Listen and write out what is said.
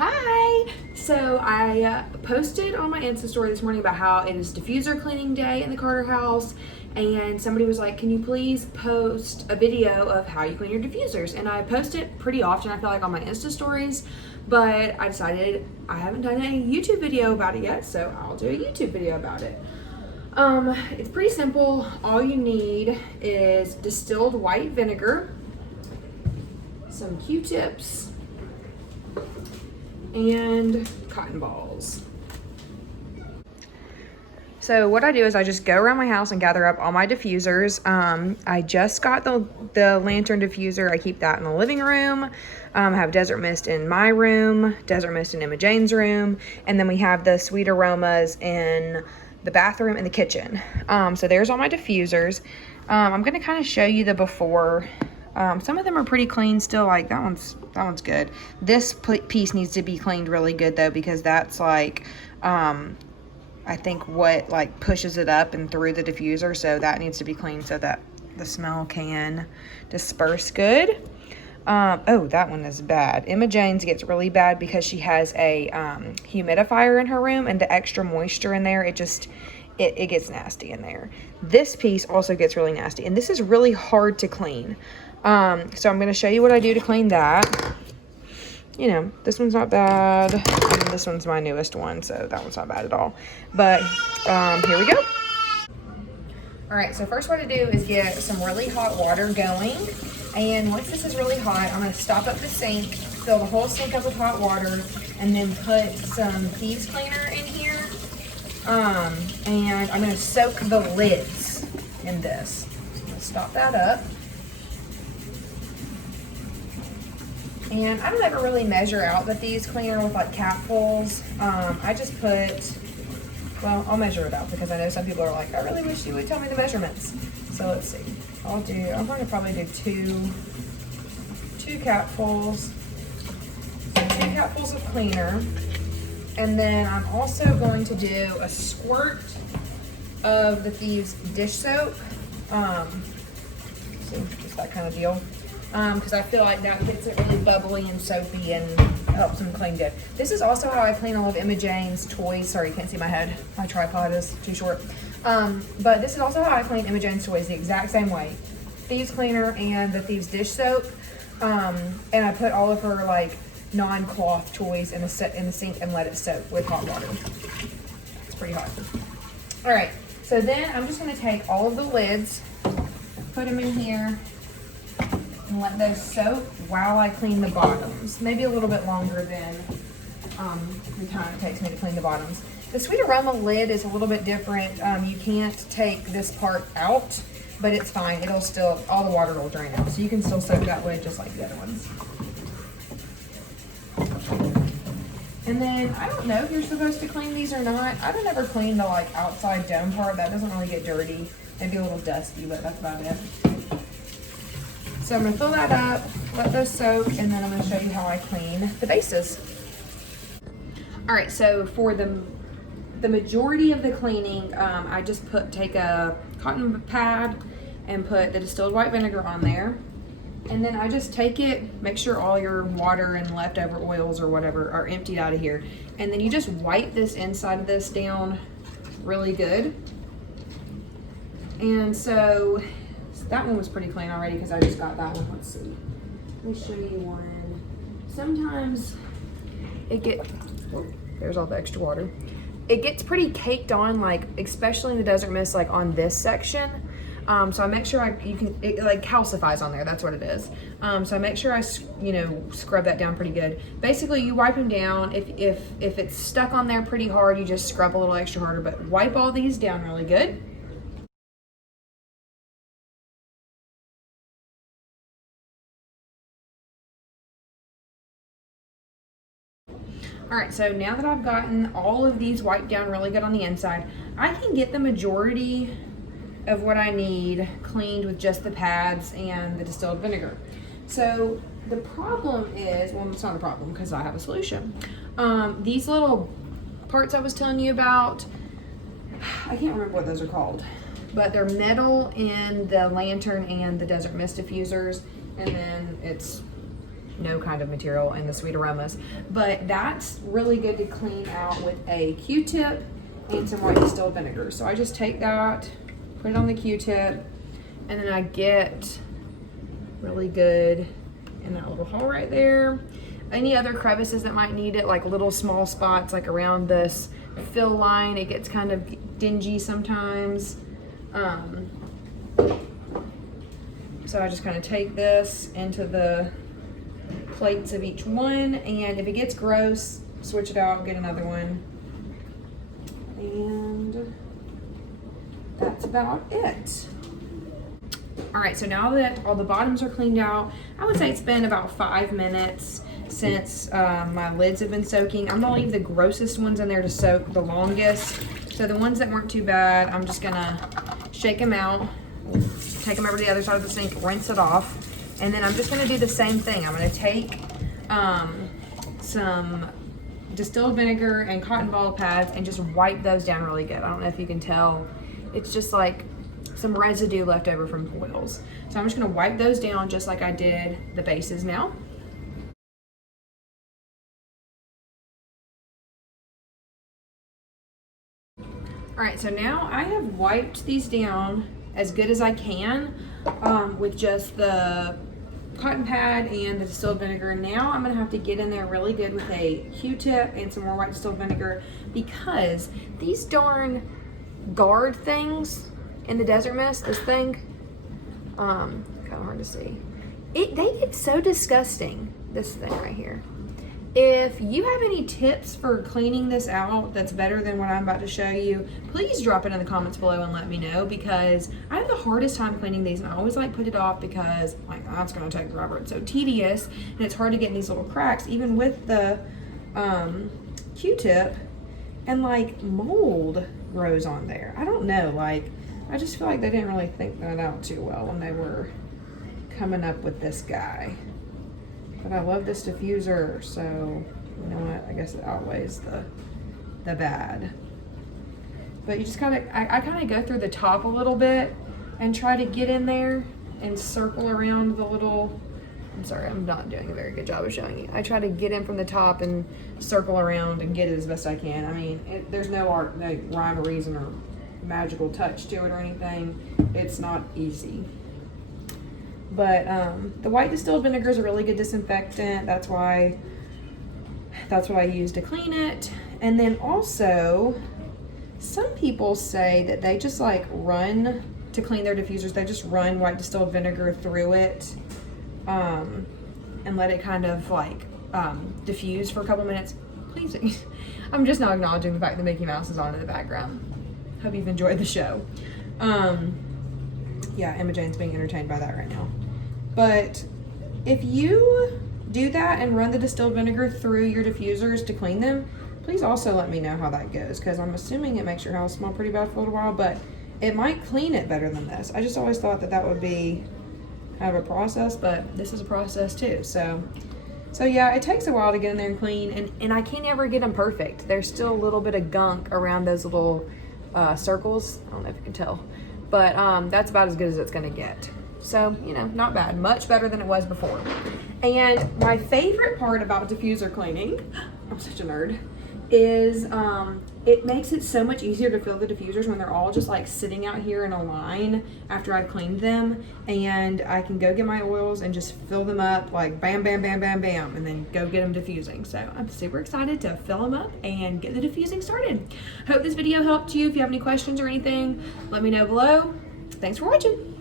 Hi! So I posted on my Insta story this morning about how it is diffuser cleaning day in the Carter house, and somebody was like, can you please post a video of how you clean your diffusers? And I post it pretty often, I feel like, on my Insta stories, but I decided I haven't done a YouTube video about it yet, so I'll do a YouTube video about it. It's pretty simple. All you need is distilled white vinegar, some Q-tips, and cotton balls. So what I do is I just go around my house and gather up all my diffusers. I just got the lantern diffuser. I keep that in the living room. I have Desert Mist in my room, Desert Mist in Emma Jane's room, and then we have the Sweet Aromas in the bathroom and the kitchen. So there's all my diffusers. I'm gonna kind of show you the before. Some of them are pretty clean still, like that one's good. This piece needs to be cleaned really good though, because that's like, I think what like pushes it up and through the diffuser, so that needs to be cleaned so that the smell can disperse good. Oh, that one is bad. Emma Jane's gets really bad because she has a humidifier in her room, and the extra moisture in there, it gets nasty in there. This piece also gets really nasty, and this is really hard to clean. So I'm going to show you what I do to clean that. You know, this one's not bad, and this one's my newest one, so that one's not bad at all. But here we go. All right, so first what I do is get some really hot water going, and once this is really hot, I'm going to stop up the sink, fill the whole sink up with hot water, and then put some thieves cleaner in here. And I'm going to soak the lids in this. I'm going to stop that up. And I don't ever really measure out the thieves cleaner with like capfuls. I just put, well, I'll measure it out because I know some people are like, I really wish you would tell me the measurements. So let's see. I'm going to probably do two capfuls of cleaner. And then I'm also going to do a squirt of the Thieves dish soap. So just that kind of deal. Because I feel like that gets it really bubbly and soapy and helps them clean good. This is also how I clean all of Emma Jane's toys. Sorry, you can't see my head. My tripod is too short. But this is also how I clean Emma Jane's toys, the exact same way. Thieves cleaner and the Thieves dish soap. And I put all of her like non-cloth toys in the sink and let it soak with hot water. It's pretty hot. All right, so then I'm just gonna take all of the lids, put them in here, and let those soak while I clean the bottoms. Maybe a little bit longer than the time it takes me to clean the bottoms. The Sweet Aroma lid is a little bit different. You can't take this part out, but it's fine. It'll still, all the water will drain out. So you can still soak that lid just like the other ones. And then, I don't know if you're supposed to clean these or not. I don't ever clean the like outside dome part. That doesn't really get dirty. Maybe a little dusty, but that's about it. So I'm going to fill that up, let those soak, and then I'm going to show you how I clean the bases. All right, so for the majority of the cleaning, I just take a cotton pad and put the distilled white vinegar on there. And then I just take it, make sure all your water and leftover oils or whatever are emptied out of here. And then you just wipe this inside of this down really good. And so that one was pretty clean already because I just got that one. Let's see. Let me show you one. Sometimes there's all the extra water. It gets pretty caked on, like especially in the Desert Mist, like on this section. So I make sure it like calcifies on there. That's what it is. So I make sure I scrub that down pretty good. Basically, you wipe them down. If it's stuck on there pretty hard, you just scrub a little extra harder. But wipe all these down really good. All right, so now that I've gotten all of these wiped down really good on the inside, I can get the majority of what I need cleaned with just the pads and the distilled vinegar. So the problem is, well, it's not a problem because I have a solution. These little parts I was telling you about, I can't remember what those are called, but they're metal in the lantern and the Desert Mist diffusers, and then it's no kind of material in the sweet aromas. But that's really good to clean out with a Q-tip and some white distilled vinegar. So I just take that, put it on the Q-tip, and then I get really good in that little hole right there. Any other crevices that might need it, like little small spots like around this fill line, it gets kind of dingy sometimes. So I just kind of take this into the plates of each one, and if it gets gross, switch it out, get another one. And that's about it. All right, so now that all the bottoms are cleaned out, I would say it's been about 5 minutes since my lids have been soaking. I'm gonna leave the grossest ones in there to soak the longest. So the ones that weren't too bad, I'm just gonna shake them out, take them over to the other side of the sink, rinse it off, and then I'm just gonna do the same thing. I'm gonna take some distilled vinegar and cotton ball pads and just wipe those down really good. I don't know if you can tell, it's just like some residue left over from oils. So I'm just gonna wipe those down just like I did the bases now. All right, so now I have wiped these down as good as I can with just the cotton pad and the distilled vinegar. Now I'm gonna have to get in there really good with a Q-tip and some more white distilled vinegar, because these darn guard things in the desert mist, this thing, kind of hard to see. They get so disgusting, this thing right here. If you have any tips for cleaning this out that's better than what I'm about to show you, please drop it in the comments below and let me know, because I have the hardest time cleaning these, and I always like put it off because like that's gonna take forever. It's so tedious and it's hard to get in these little cracks, even with the Q-tip, and like mold grows on there. I don't know, like I just feel like they didn't really think that out too well when they were coming up with this guy. But I love this diffuser, so you know what? I guess it outweighs the bad. But you just gotta, I kind of go through the top a little bit and try to get in there and circle around the little, I'm sorry, I'm not doing a very good job of showing you. I try to get in from the top and circle around and get it as best I can. I mean, there's no art, no rhyme or reason or magical touch to it or anything. It's not easy. But the white distilled vinegar is a really good disinfectant. That's what I use to clean it. And then also, some people say that they just like run to clean their diffusers. They just run white distilled vinegar through it and let it kind of like diffuse for a couple minutes. Please, I'm just now acknowledging the fact that Mickey Mouse is on in the background. Hope you've enjoyed the show. Yeah, Emma Jane's being entertained by that right now. But if you do that and run the distilled vinegar through your diffusers to clean them, please also let me know how that goes, because I'm assuming it makes your house smell pretty bad for a little while, but it might clean it better than this. I just always thought that that would be kind of a process, but this is a process too. So yeah, it takes a while to get in there and clean, and I can't ever get them perfect. There's still a little bit of gunk around those little circles. I don't know if you can tell, but that's about as good as it's gonna get. So, you know, not bad, much better than it was before. And my favorite part about diffuser cleaning, I'm such a nerd, is it makes it so much easier to fill the diffusers when they're all just like sitting out here in a line after I've cleaned them, and I can go get my oils and just fill them up like bam, bam, bam, bam, bam, and then go get them diffusing. So I'm super excited to fill them up and get the diffusing started. Hope this video helped you. If you have any questions or anything, let me know below. Thanks for watching.